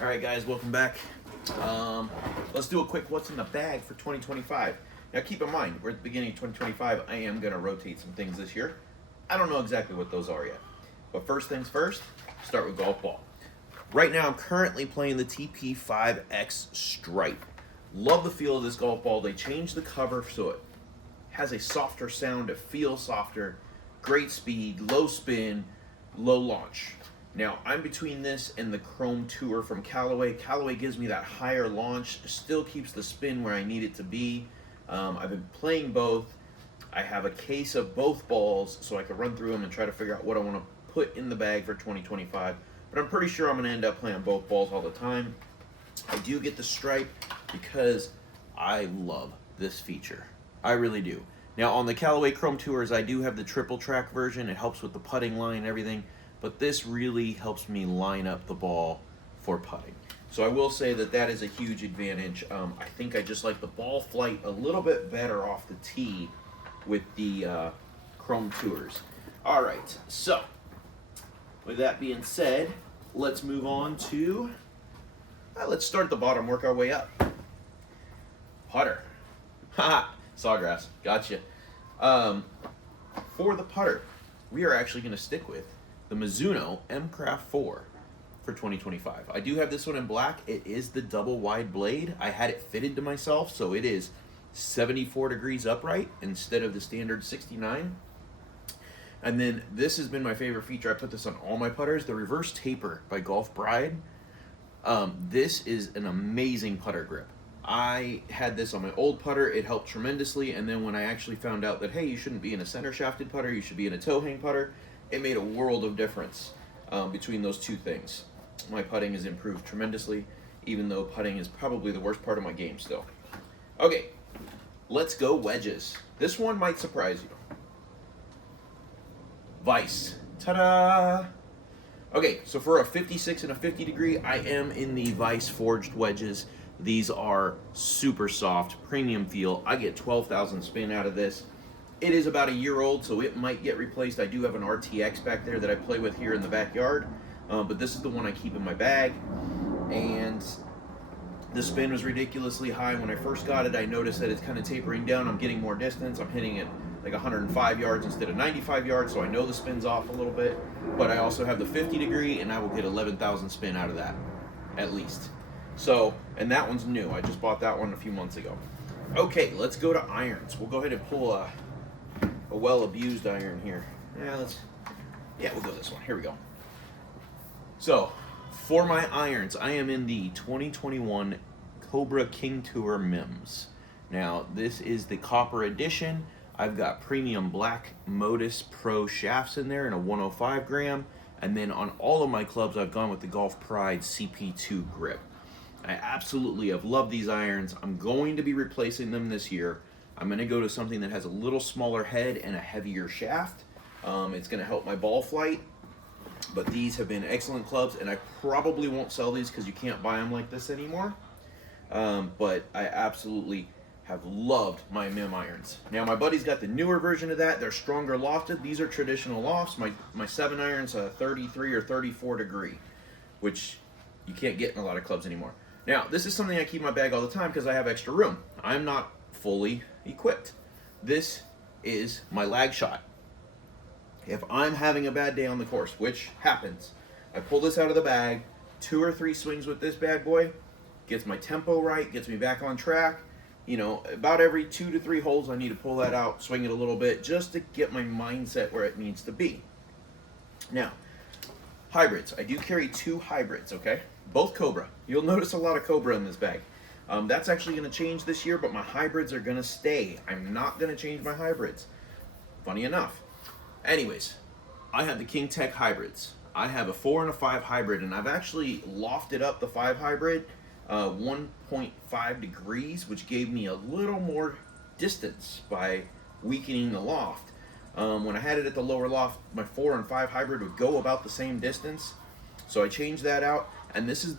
All right, guys, welcome back. Let's do a quick what's in the bag for 2025. Now, keep in mind, we're at the beginning of 2025. I am going to rotate some things this year. I don't know exactly what those are yet. But first things first, start with golf ball. Right now, I'm currently playing the TP5X Stripe. Love the feel of this golf ball. They changed the cover so it has a softer sound. It feels softer. Great speed, low spin, low launch. Now, I'm between this and the Chrome Tour from Callaway. Callaway gives me that higher launch, still keeps the spin where I need it to be. I've been playing both. I have a case of both balls so I can run through them and try to figure out what I want to put in the bag for 2025. But I'm pretty sure I'm going to end up playing both balls all the time. I do get the Stripe because I love this feature. I really do. Now, on the Callaway Chrome Tours, I do have the triple track version. It helps with the putting line and everything. But this really helps me line up the ball for putting. So I will say that that is a huge advantage. I think I just like the ball flight a little bit better off the tee with the Chrome Tours. All right, so with that being said, let's move on to, let's start at the bottom, work our way up. Putter. Haha, Sawgrass, gotcha. For the putter, we are actually going to stick with the Mizuno M-Craft 4 for 2025. I do have this one in black. It is the double wide blade. I had it fitted to myself, so it is 74 degrees upright instead of the standard 69. And then this has been my favorite feature. I put this on all my putters, the reverse taper by Golf Bride. This is an amazing putter grip. I had this on my old putter. It helped tremendously. And then when I actually found out that, hey, you shouldn't be in a center shafted putter, you should be in a toe hang putter, it made a world of difference between those two things. My putting has improved tremendously, even though putting is probably the worst part of my game still. Okay, let's go wedges. This one might surprise you. Vice. Ta-da! Okay, so for a 56 and a 50 degree, I am in the Vice forged wedges. These are super soft, premium feel. I get 12,000 spin out of this. It is about a year old, so it might get replaced. I do have an RTX back there that I play with here in the backyard, but this is the one I keep in my bag. And the spin was ridiculously high. When I first got it, I noticed that it's kind of tapering down. I'm getting more distance. I'm hitting it like 105 yards instead of 95 yards, so I know the spin's off a little bit. But I also have the 50 degree, and I will get 11,000 spin out of that, at least. So, and that one's new. I just bought that one a few months ago. Okay, let's go to irons. We'll go ahead and pull a well-abused iron here. We'll go this one. Here we go. So, for my irons, I am in the 2021 Cobra King Tour Mims. Now, this is the copper edition. I've got premium black Modus Pro shafts in there in a 105 gram. And then on all of my clubs, I've gone with the Golf Pride CP2 grip. I absolutely have loved these irons. I'm going to be replacing them this year. I'm going to go to something that has a little smaller head and a heavier shaft. It's going to help my ball flight. But these have been excellent clubs, and I probably won't sell these because you can't buy them like this anymore. But I absolutely have loved my MIM irons. Now, my buddy's got the newer version of that. They're stronger lofted. These are traditional lofts. My 7 iron's a 33 or 34 degree, which you can't get in a lot of clubs anymore. Now, this is something I keep in my bag all the time because I have extra room. I'm not fully equipped. This is my lag shot. If I'm having a bad day on the course, which happens, I pull this out of the bag, 2 or 3 swings with this bad boy, gets my tempo right, gets me back on track. You know, about every 2 to 3 holes I need to pull that out, swing it a little bit, just to get my mindset where it needs to be. Now, hybrids. I do carry 2 hybrids, okay? Both Cobra. You'll notice a lot of Cobra in this bag. That's actually going to change this year, but my hybrids are going to stay. I'm not going to change my hybrids. Funny enough. Anyways, I have the King Tech hybrids. I have a 4 and a 5 hybrid, and I've actually lofted up the 5 hybrid 1.5 degrees, which gave me a little more distance by weakening the loft. When I had it at the lower loft, my 4 and 5 hybrid would go about the same distance. So I changed that out, and this is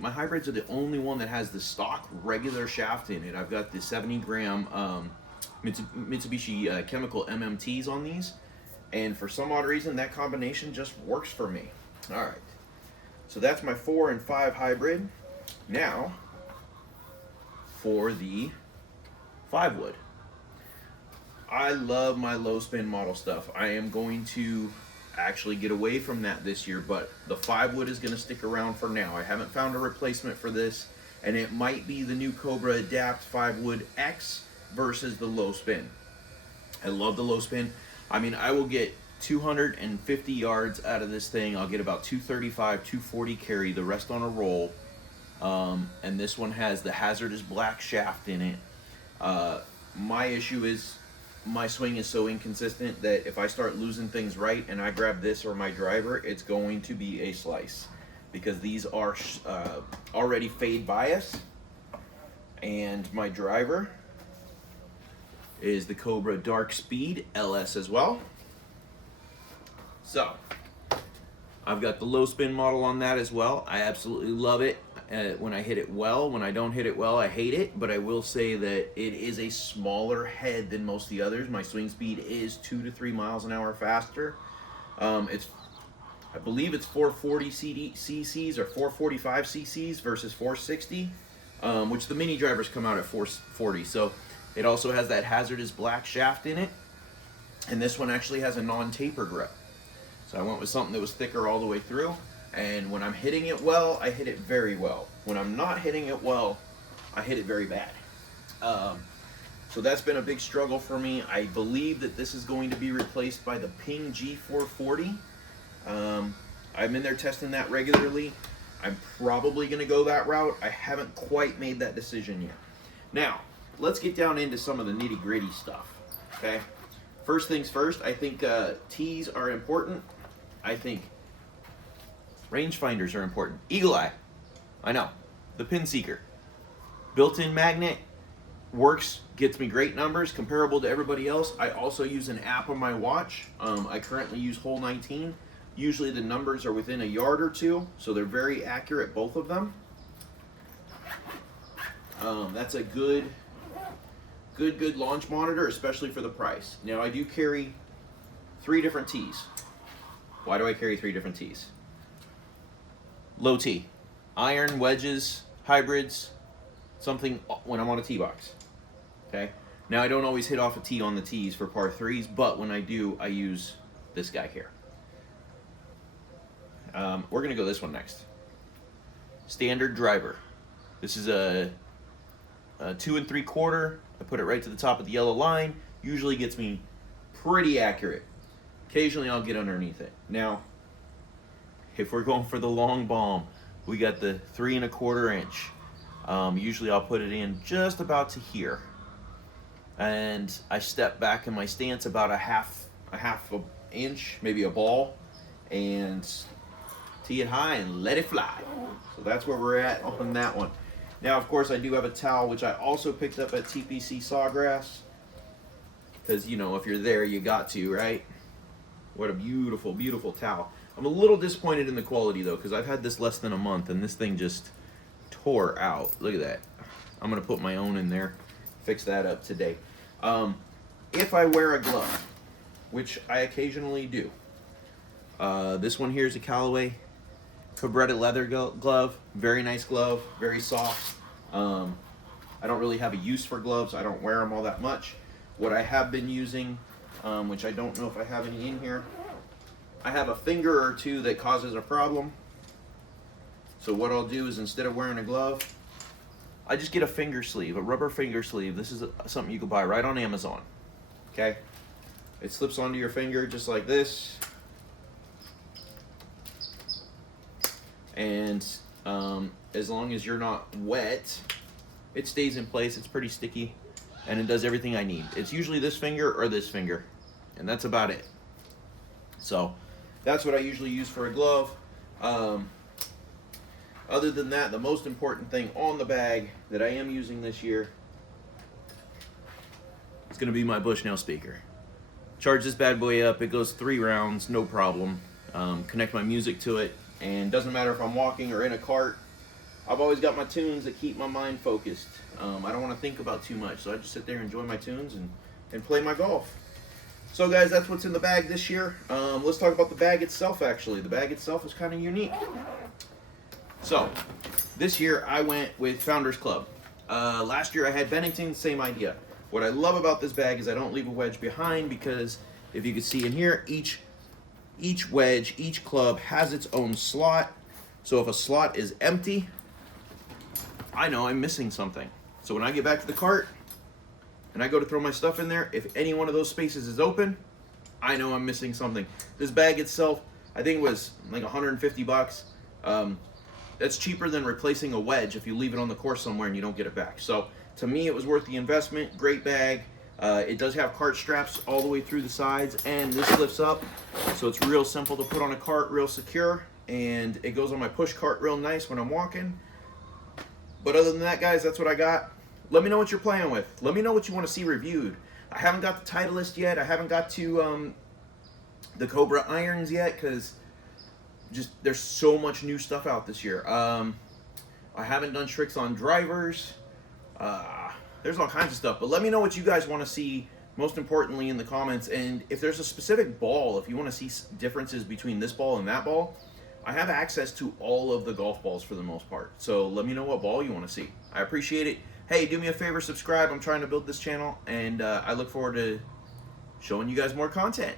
my hybrids are the only one that has the stock regular shaft in it. I've got the 70 gram Mitsubishi Chemical MMTs on these, and for some odd reason, that combination just works for me. All right. So that's my 4 and 5 hybrid. Now, for the 5 wood. I love my low spin model stuff. I am going to actually get away from that this year, but the 5 wood is going to stick around for now. I haven't found a replacement for this, and it might be the new Cobra Adapt 5 wood X versus the low spin. I love the low spin. I mean, I will get 250 yards out of this thing. I'll get about 235, 240 carry, the rest on a roll. And this one has the hazardous black shaft in it. My issue is my swing is so inconsistent that if I start losing things right and I grab this or my driver, it's going to be a slice, because these are already fade bias, and my driver is the Cobra Dark Speed LS as well. So I've got the low spin model on that as well. I absolutely love it when I hit it well. When I don't hit it well, I hate it, but I will say that it is a smaller head than most of the others. My swing speed is 2 to 3 miles an hour faster. I believe it's 440 cc's or 445 cc's versus 460, which the mini drivers come out at 440. So it also has that hazardous black shaft in it, and this one actually has a non-taper grip. So I went with something that was thicker all the way through, and when I'm hitting it well, I hit it very well. When I'm not hitting it well, I hit it very bad. So that's been a big struggle for me. I believe that this is going to be replaced by the Ping G440. I'm in there testing that regularly. I'm probably going to go that route. I haven't quite made that decision yet. Now, let's get down into some of the nitty-gritty stuff, okay? First things first, I think tees are important. I think rangefinders are important. Eagle Eye, I know. The Pin Seeker. Built-in magnet works, gets me great numbers, comparable to everybody else. I also use an app on my watch. I currently use Hole 19. Usually the numbers are within a yard or two, so they're very accurate, both of them. That's a good launch monitor, especially for the price. Now I do carry 3 different tees. Why do I carry 3 different tees? Low tee, iron, wedges, hybrids, something when I'm on a tee box. Okay. Now I don't always hit off a tee on the tees for par 3s, but when I do, I use this guy here. We're gonna go this one next. Standard driver. This is a 2 3/4. I put it right to the top of the yellow line. Usually gets me pretty accurate. Occasionally I'll get underneath it. Now, if we're going for the long bomb, we got the 3 1/4 inch. Usually I'll put it in just about to here, and I step back in my stance about a half inch, maybe a ball, and tee it high and let it fly. So that's where we're at on that one. Now, of course, I do have a towel, which I also picked up at TPC Sawgrass, because, you know, if you're there, you got to, right? What a beautiful, beautiful towel. I'm a little disappointed in the quality, though, because I've had this less than a month, and this thing just tore out. Look at that. I'm going to put my own in there, fix that up today. If I wear a glove, which I occasionally do, this one here is a Callaway Cabretta leather glove. Very nice glove, very soft. I don't really have a use for gloves. I don't wear them all that much. What I have been using, which I don't know if I have any in here, I have a finger or two that causes a problem. So what I'll do is, instead of wearing a glove, I just get a finger sleeve, a rubber finger sleeve. This is something you can buy right on Amazon. Okay? It slips onto your finger just like this. And as long as you're not wet, it stays in place. It's pretty sticky, and it does everything I need. It's usually this finger or this finger, and that's about it. So that's what I usually use for a glove. Other than that, the most important thing on the bag that I am using this year is going to be my Bushnell speaker. Charge this bad boy up. It goes 3 rounds, no problem. Connect my music to it. And doesn't matter if I'm walking or in a cart, I've always got my tunes that keep my mind focused. I don't want to think about too much, so I just sit there and enjoy my tunes and play my golf. So guys, that's what's in the bag this year. Let's talk about the bag itself, actually. The bag itself is kind of unique. So this year I went with Founders Club. Last year I had Bennington, same idea. What I love about this bag is I don't leave a wedge behind, because if you can see in here, each wedge, each club has its own slot. So if a slot is empty, I know I'm missing something. So when I get back to the cart and I go to throw my stuff in there, if any one of those spaces is open, I know I'm missing something. This bag itself, I think it was like 150 bucks. That's cheaper than replacing a wedge if you leave it on the course somewhere and you don't get it back. So to me, it was worth the investment. Great bag. It does have cart straps all the way through the sides, and this lifts up. So it's real simple to put on a cart, real secure, and it goes on my push cart real nice when I'm walking. But other than that, guys, that's what I got. Let me know what you're playing with. Let me know what you want to see reviewed. I haven't got the Titleist yet. I haven't got to the Cobra irons yet, because just there's so much new stuff out this year. I haven't done tricks on drivers. There's all kinds of stuff. But let me know what you guys want to see, most importantly, in the comments. And if there's a specific ball, if you want to see differences between this ball and that ball, I have access to all of the golf balls for the most part. So let me know what ball you want to see. I appreciate it. Hey, do me a favor, subscribe. I'm trying to build this channel, and I look forward to showing you guys more content.